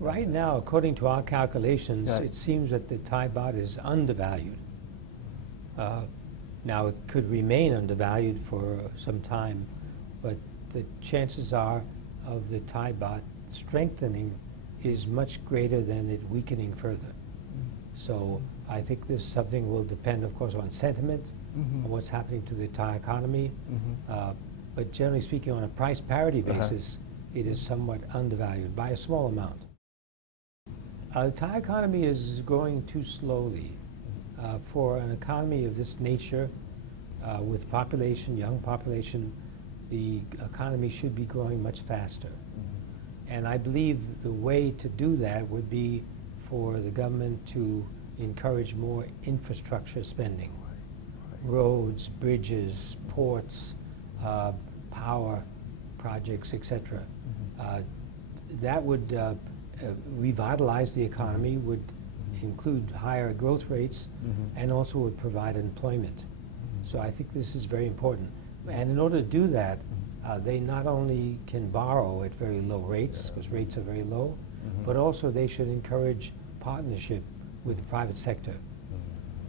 Right now, according to our calculations, Right. it seems that the Thai baht is undervalued. Now, it could remain undervalued for some time, but the chances are of the Thai baht strengthening is much greater than it weakening further. So I think this something will depend, of course, on sentiment, on what's happening to the Thai economy. But generally speaking, on a price parity basis, it is somewhat undervalued by a small amount. The Thai economy is growing too slowly. For an economy of this nature, with population, young population, the economy should be growing much faster. And I believe the way to do that would be for the government to encourage more infrastructure spending. Roads, bridges, ports, power projects, etc. That would revitalize the economy, would include higher growth rates, and also would provide employment. So I think this is very important. And in order to do that, they not only can borrow at very low rates, because rates are very low, but also they should encourage partnership with the private sector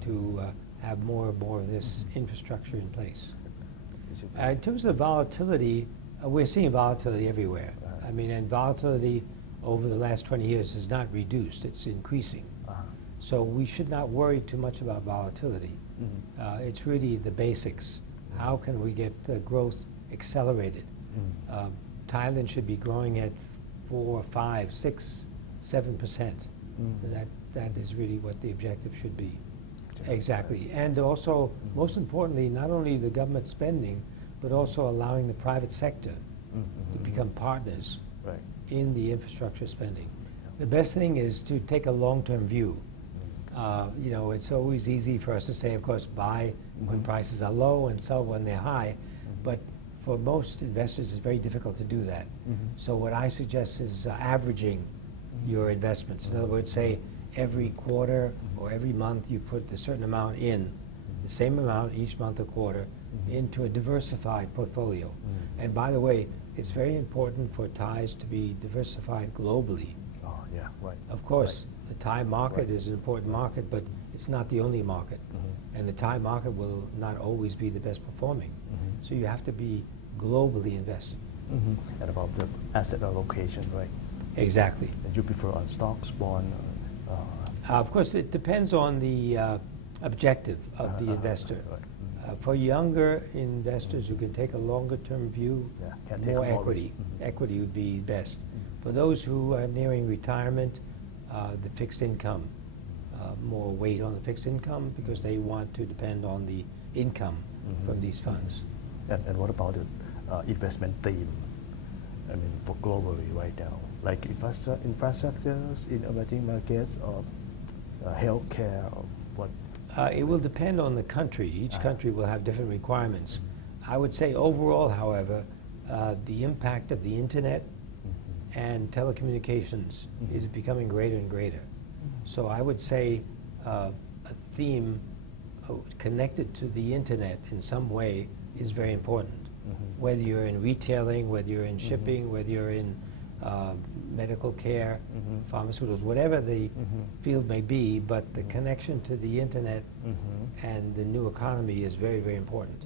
to have more and more of this infrastructure in place. In terms of volatility, we're seeing volatility everywhere. I mean, and volatility over the last 20 years has not reduced, it's increasing. So we should not worry too much about volatility. It's really the basics. How can we get the growth accelerated? Thailand should be growing at 4, 5, 6, 7%. That is really what the objective should be. Exactly. And also, most importantly, not only the government spending, but also allowing the private sector to become partners in the infrastructure spending. The best thing is to take a long-term view. You know, it's always easy for us to say, of course, buy when prices are low and sell when they're high, but for most investors, it's very difficult to do that. So what I suggest is averaging your investments. In other words, say every quarter or every month you put a certain amount in, the same amount each month or quarter, into a diversified portfolio. And by the way, it's very important for Thais to be diversified globally. Of course, the Thai market is an important market, but it's not the only market. And the Thai market will not always be the best performing. So you have to be globally invested. And about the asset allocation, right? Exactly. And you prefer on stocks, bond? Of course, it depends on the objective of the investor. For younger investors who can take a longer-term view, more equity. Equity would be best. For those who are nearing retirement, the fixed income, more weight on the fixed income because they want to depend on the income from these funds. And what about the investment theme? I mean, for globally right now, like infrastructures in emerging markets or healthcare or what? It will depend on the country. Each country will have different requirements. I would say overall, however, the impact of the internet and telecommunications is becoming greater and greater. So I would say a theme connected to the internet in some way is very important. Whether you're in retailing, whether you're in shipping, whether you're in medical care, pharmaceuticals, whatever the field may be, but the connection to the internet and the new economy is very, very important.